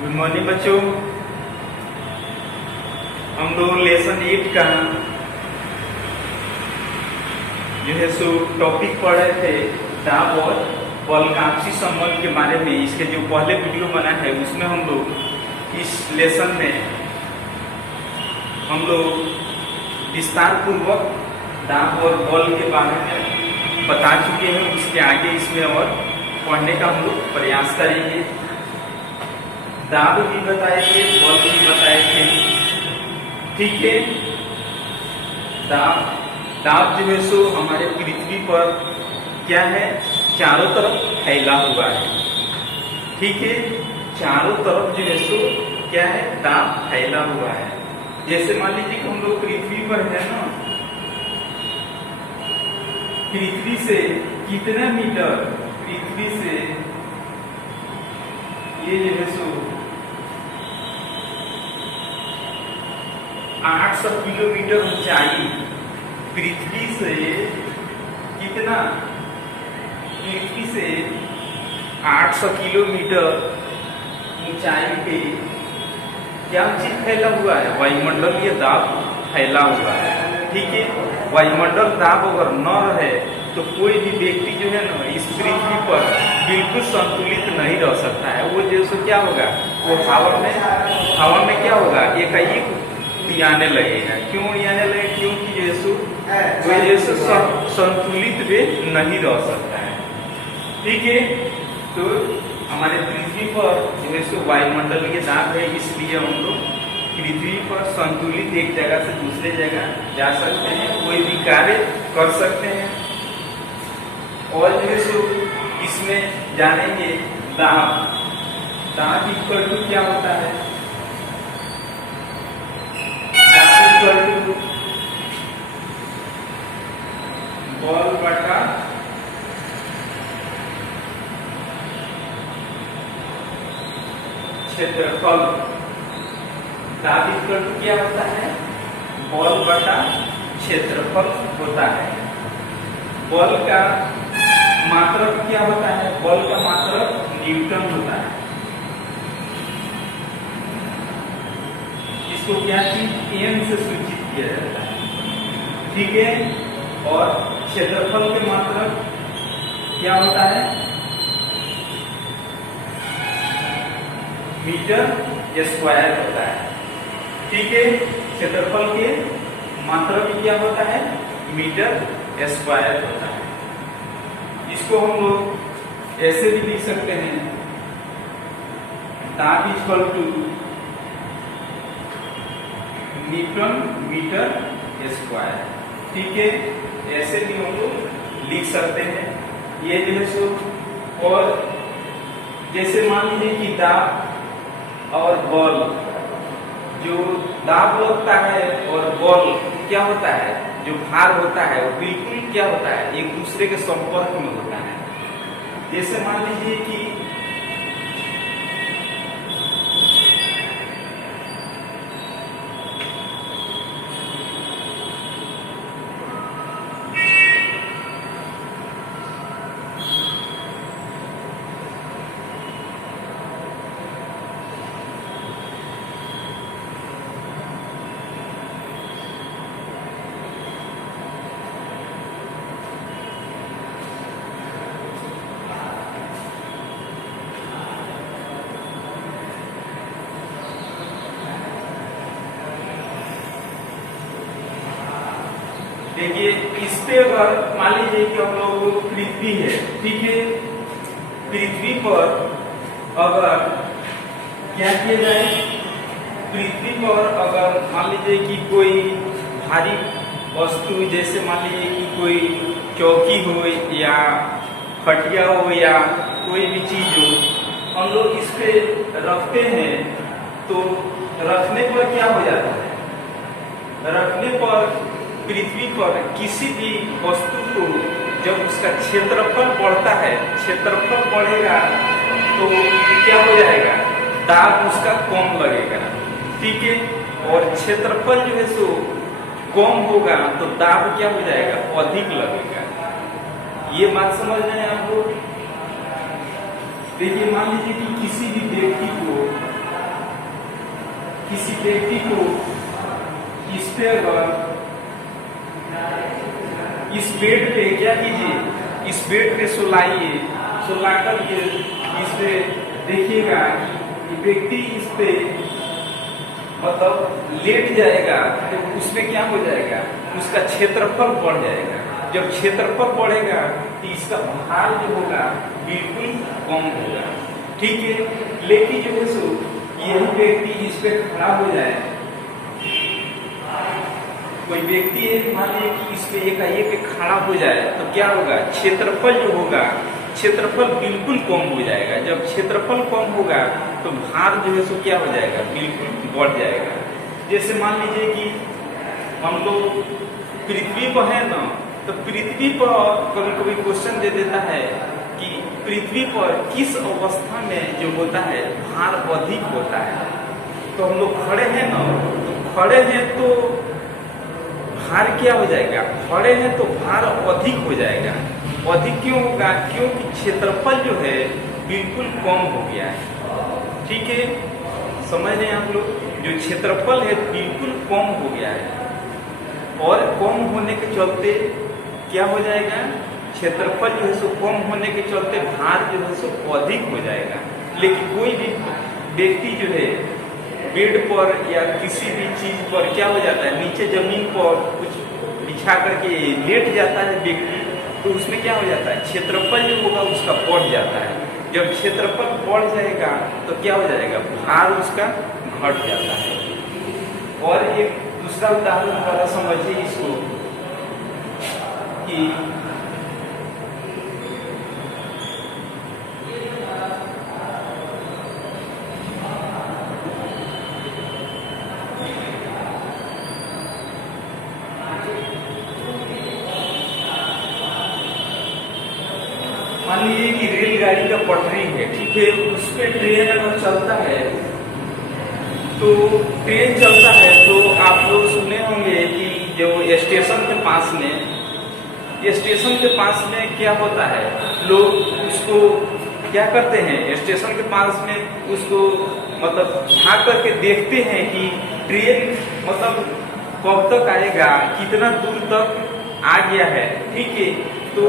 Good morning बच्चों। हम लोग लेसन 8 का जो है सो टॉपिक पढ़ रहे थे दाब और बल का आपसी संबंध के बारे में। इसके जो पहले वीडियो बना है उसमें हम लोग इस लेसन में हम लोग विस्तार पूर्वक दाब और बल के बारे में बता चुके हैं। इसके आगे इसमें और पढ़ने का हम लोग प्रयास करेंगे। दाब भी बताए थे, बल भी बताए थे, ठीक है। दाब जो है सो हमारे पृथ्वी पर क्या है, चारों तरफ फैला हुआ है, ठीक है। चारों तरफ जो है सो क्या है, दाब फैला हुआ है। जैसे मान लीजिए कि हम लोग पृथ्वी पर है ना, पृथ्वी से कितना मीटर, पृथ्वी से ये जो है सो 800 किलोमीटर ऊंचाई, पृथ्वी से कितना, पृथ्वी से 800 किलोमीटर ऊंचाई पे क्या चीज फैला हुआ है, वायुमंडलीय दाब फैला हुआ है, ठीक है। वायुमंडल दाब अगर न रहे तो कोई भी व्यक्ति जो है ना इस पृथ्वी पर बिल्कुल संतुलित नहीं रह सकता है। वो जैसे क्या होगा, वो हवा में क्या होगा, एकाएक उड़ाने लगेगा। क्यों उड़ाने लगेगा, क्योंकि जैसे संतुलित वे नहीं रह सकता है, ठीक है। तो हमारे पृथ्वी पर जो है सो वायुमंडलीय दाब है, इसलिए हम लोग पृथ्वी पर संतुलित एक जगह से दूसरे जगह जा सकते हैं, कोई भी कार्य कर सकते हैं। और जो है सो इसमें जानेंगे दाब इक्वल टू क्या होता है, बल बटा क्षेत्रफल। दाब इक्वल टू क्या होता है, बल बटा क्षेत्रफल होता है। बल का मात्रक क्या होता है, बल का मात्रक न्यूटन होता है। इसको क्या चीज एन से सूचित किया जाता है, ठीक है। और क्षेत्रफल के मात्रक क्या होता है, मीटर स्क्वायर होता है, ठीक है। क्षेत्रफल के मात्रक क्या होता है, मीटर स्क्वायर होता है। इसको हम लोग ऐसे भी लिख सकते हैं, दाब equal to newton metre square, ठीक है। ऐसे भी हम लोग लिख सकते हैं। ये जो है सो, और जैसे मान लीजिए कि दाब और बल, जो दाब लगता है और बल क्या होता है, जो भार होता है वो बिल्कुल क्या होता है, एक दूसरे के संपर्क में होता है। जैसे मान लीजिए कि देखिए, इस पे अगर मान लीजिए कि हम लोग पृथ्वी है, ठीक है। पृथ्वी पर अगर क्या किया जाए, पृथ्वी पर अगर मान लीजिए कि कोई भारी वस्तु, जैसे मान लीजिए कि कोई चौकी हो या खटिया हो या कोई भी चीज हो, हम लोग इस पे रखते हैं तो रखने पर क्या हो जाता है, रखने पर पृथ्वी पर किसी भी वस्तु को जब उसका क्षेत्रफल बढ़ता है, क्षेत्रफल बढ़ेगा तो क्या हो जाएगा, दाब उसका कम लगेगा, ठीक है। और क्षेत्रफल जो है सो कम होगा तो दाब क्या हो जाएगा, अधिक लगेगा। ये बात समझ रहे हैं आप लोग। देखिए, मान लीजिए कि किसी भी व्यक्ति को किसी व्यक्ति को इस पे अगर इस बेड पे क्या कीजिए, इस बेड पे सुलाइए, सुला करके इस पे देखिएगा कि व्यक्ति इस पे मतलब लेट जाएगा तो उसमें क्या हो जाएगा, उसका क्षेत्रफल बढ़ जाएगा। जब क्षेत्रफल बढ़ेगा तो इसका भार जो होगा बिल्कुल कम होगा, ठीक है। लेकिन जो है सो यही व्यक्ति इस पे खड़ा हो जाए, कोई व्यक्ति है मान लीजिए कि इस पे एकाएक खड़ा हो जाए तो क्या होगा, क्षेत्रफल जो होगा क्षेत्रफल बिल्कुल कम हो जाएगा। जब क्षेत्रफल कम होगा तो भार जो है सो क्या हो जाएगा, बिल्कुल बढ़ जाएगा। जैसे मान लीजिए कि हम लोग पृथ्वी पर है ना, तो पृथ्वी पर कभी कभी क्वेश्चन दे देता है कि पृथ्वी पर किस अवस्था में जो होता है भार अधिक होता है। तो हम लोग खड़े हैं ना, तो खड़े हैं तो भार क्या हो जाएगा, खड़े हैं तो भार अधिक हो जाएगा। अधिक क्यों होगा, क्योंकि क्षेत्रफल जो है बिल्कुल कम हो गया है, ठीक है। समझ रहे हैं आप लोग, जो क्षेत्रफल है बिल्कुल कम हो गया है और कम होने के चलते क्या हो जाएगा, क्षेत्रफल जो है सो कम होने के चलते भार जो है सो अधिक हो जाएगा। लेकिन कोई भी व्यक्ति जो है बेड पर या किसी भी चीज पर क्या हो जाता है, नीचे जमीन पर कुछ बिछा करके लेट जाता है व्यक्ति, तो उसमें क्या हो जाता है, क्षेत्रफल जो होगा उसका बढ़ जाता है। जब क्षेत्रफल बढ़ जाएगा तो क्या हो जाएगा, भार उसका घट जाता है। और एक दूसरा उदाहरण वाला समझिए इसको कि मान लीजिए कि रेलगाड़ी का पटरी है, ठीक है, उस पर ट्रेन अगर चलता है तो ट्रेन चलता है तो आप लोग सुने होंगे कि जो स्टेशन के पास में क्या होता है, लोग उसको क्या करते हैं, स्टेशन के पास में उसको मतलब झाँक करके देखते हैं कि ट्रेन मतलब कब तक आएगा, कितना दूर तक आ गया है, ठीक है। तो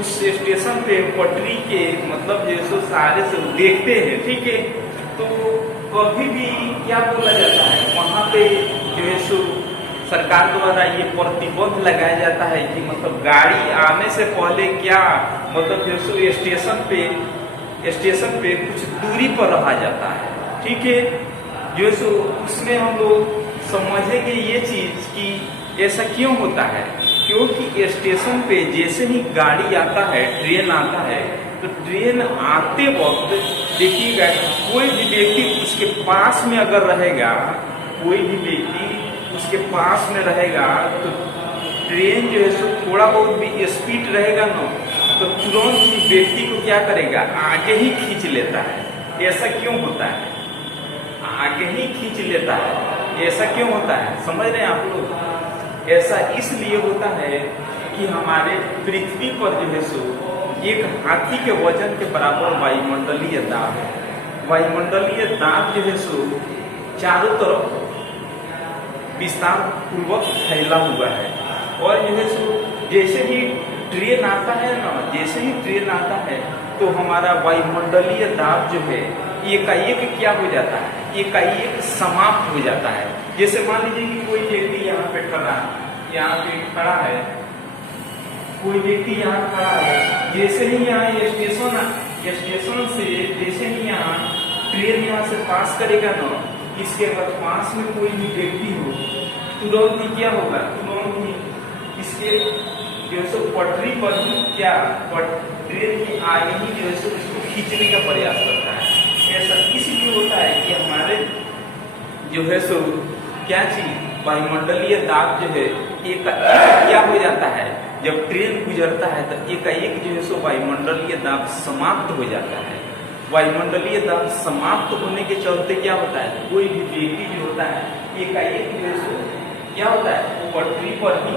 उस स्टेशन पे पटरी के मतलब जैसे सारे से देखते हैं, ठीक है। तो कभी भी क्या बोला जाता है, वहाँ पे जो है सो सरकार द्वारा ये प्रतिबंध लगाया जाता है कि मतलब गाड़ी आने से पहले क्या मतलब जो सो स्टेशन पे कुछ दूरी पर रहा जाता है, ठीक है। जो सो उसमें हम लोग समझेंगे ये चीज कि ऐसा क्यों होता है, क्योंकि स्टेशन पे जैसे ही गाड़ी आता है, ट्रेन आता है, तो ट्रेन आते वक्त देखिएगा कोई भी व्यक्ति उसके पास में अगर रहेगा, कोई भी व्यक्ति उसके पास में रहेगा तो ट्रेन जो है सो थोड़ा बहुत भी स्पीड रहेगा ना, तो तुरंत ही व्यक्ति को क्या करेगा, आगे ही खींच लेता है। ऐसा क्यों होता है, आगे ही खींच लेता है, ऐसा क्यों होता है, समझ रहे हैं आप लोग। ऐसा इसलिए होता है कि हमारे पृथ्वी पर जो है सो एक हाथी के वजन के बराबर वायुमंडलीय दाब है। वायुमंडलीय दाब जो है सो चारों तरफ विस्तार पूर्वक फैला हुआ है। और जो है सो जैसे ही ट्रेन आता है ना, जैसे ही ट्रेन आता है तो हमारा वायुमंडलीय दाब जो है एकाएक क्या हो जाता है, एकाएक समाप्त हो जाता है। जैसे मान लीजिए कि कोई व्यक्ति यहाँ पे खड़ा है, कोई व्यक्ति यहाँ खड़ा है, जैसे ही यहाँ स्टेशन से जैसे ही यहाँ ट्रेन यहाँ से पास करेगा ना, इसके अगर पास में कोई भी व्यक्ति हो, तुरंत ही क्या होगा, तुरंत ही इसके जो है सो पटरी पर ही क्या ट्रेन के आगे ही जो है सो इसको खींचने का प्रयास करता है। ऐसा इसलिए होता है कि हमारे जो है सो क्या चीज, वायुमंडलीय दाब जो है एक क्या हो जाता है, जब ट्रेन गुजरता है तो एकाएक जो है सो वायुमंडलीय दाब समाप्त हो जाता है। वायुमंडलीय दाब समाप्त होने के चलते क्या होता है, कोई भी व्यक्ति जो होता है एकाएक जो है सो क्या होता है, पटरी पर ही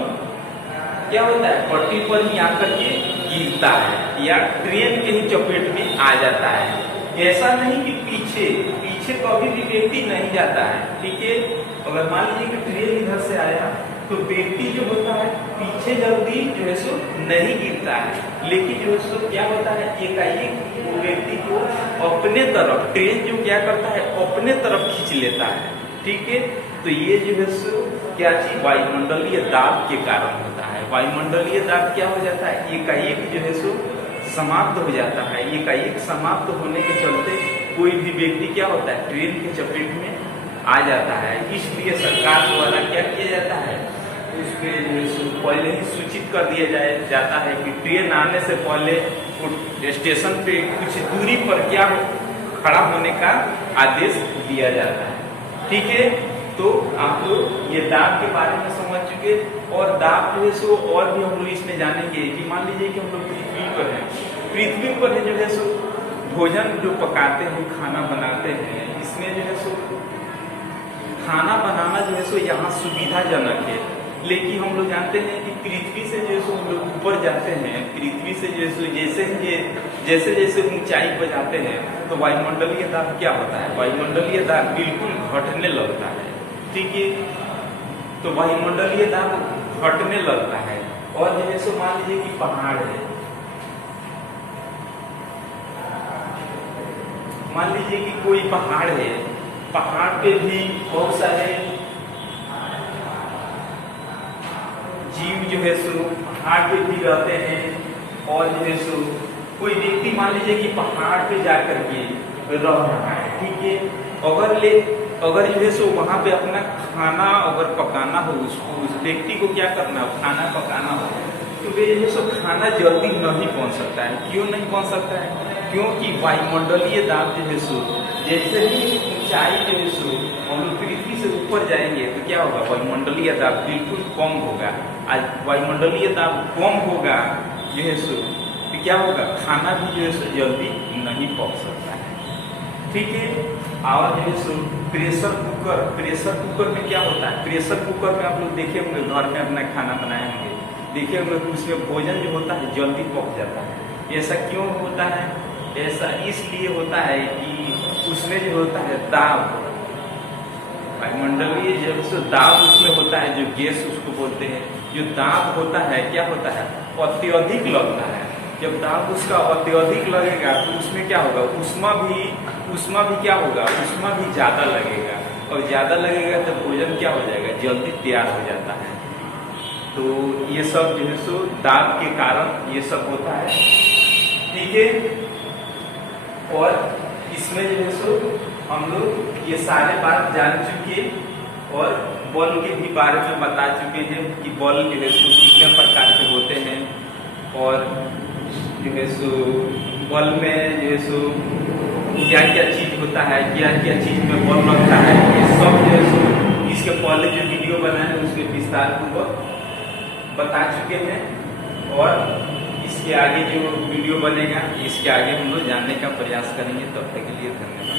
क्या होता है, पटरी पर ही आकर के गिरता है या ट्रेन के ही चपेट में आ जाता है। ऐसा नहीं कि पीछे पीछे कभी भी व्यक्ति नहीं जाता है, ठीक है। अगर मान लीजिए कि ट्रेन इधर से आया तो व्यक्ति जो होता है पीछे जल्दी जो है सो नहीं गिरता है, लेकिन जो है सो क्या होता है एकाएक वो व्यक्ति को अपने तरफ ट्रेन जो क्या करता है अपने तरफ खींच लेता है, ठीक है। तो ये जो है सो क्या चीज वायुमंडलीय दाब के कारण होता है। वायुमंडलीय दाब क्या हो जाता है एकाएक जो है सो समाप्त हो जाता है। एकाएक समाप्त होने के चलते कोई भी व्यक्ति क्या होता है ट्रेन के चपेट में आ जाता है। इसलिए सरकार द्वारा क्या किया जाता है उसके पहले ही सूचित कर दिया जाता है कि ट्रेन आने से पहले स्टेशन पे कुछ दूरी पर क्या खड़ा होने का आदेश दिया जाता है, ठीक है। तो आप लोग ये दाब के बारे में समझ चुके और दाब जो है सो और भी हम लोग इसमें जानेंगे कि मान लीजिए कि हम लोग पृथ्वी पर हैं, पृथ्वी पर है जो है सो भोजन जो पकाते हैं खाना बनाते हैं, इसमें जो है सो खाना बनाना जो है सो यहाँ सुविधाजनक है। लेकिन हम लोग जानते हैं कि पृथ्वी से जो है सो हम लोग ऊपर जाते हैं, पृथ्वी से जो है सो जैसे जैसे ऊंचाई पर जाते हैं तो वायुमंडलीय दाब क्या होता है वायुमंडलीय दाब बिल्कुल घटने लगता है, ठीक है। तो वायुमंडलीय दाब घटने लगता है और जो है सो मान लीजिए कि पहाड़ है, मान लीजिए कि कोई पहाड़ है, पहाड़ पे भी बहुत सारे जीव जो है सो पहाड़ पे भी रहते हैं और जो है सो कोई व्यक्ति मान लीजिए कि पहाड़ पे जाकर के रह रहा है, ठीक है। अगर जो है सो वहाँ पे अपना खाना अगर पकाना हो उसको उस व्यक्ति को क्या करना हो खाना पकाना हो तो वे जो है सो खाना जल्दी नहीं बन सकता है। क्यों नहीं बन सकता है? क्योंकि वायुमंडलीय दाब जो है सो जैसे ही ऊंचाई जो है सो हम लोग पृथ्वी से ऊपर जाएंगे तो क्या होगा वायुमंडलीय दाब बिल्कुल कम होगा। आज वायुमंडलीय दाब कम होगा जो है सो तो क्या होगा खाना भी जो है सो जल्दी नहीं पक सकता है, ठीक है। और जो है सो प्रेशर कुकर में क्या होता है प्रेशर कुकर में आप लोग देखे होंगे घर में अपना खाना बनाए होंगे, देखे होंगे उसमें भोजन जो होता है जल्दी पक जाता है। ऐसा क्यों होता है? ऐसा इसलिए होता है कि उसमें जो होता है दाब वायुमंडलीय जब से दाब उसमें होता है जो गैस उसको बोलते हैं, जो दाब होता है क्या होता है अत्यधिक लगता है। जब दाब उसका अत्यधिक लगेगा तो उसमें क्या होगा उष्मा भी क्या होगा उष्मा भी ज्यादा लगेगा और ज्यादा लगेगा तो भोजन क्या हो जाएगा जल्दी तैयार हो जाता है। तो ये सब जो है सो दाब के कारण ये सब होता है, ठीक है। और इसमें जो है सो हम लोग ये सारे बात जान चुके और बल के भी बारे में बता चुके हैं कि बल जो है सो कितने प्रकार के होते हैं और जो है सो बल में जो है सो क्या क्या चीज होता है, क्या क्या चीज में बल लगता है, ये सब जो है सो इसके पहले जो वीडियो बनाए उसके विस्तार पूर्वक बता चुके हैं। और इसके आगे जो वीडियो बनेगा इसके आगे हम लोग जानने का प्रयास करेंगे। तब तक के लिए धन्यवाद।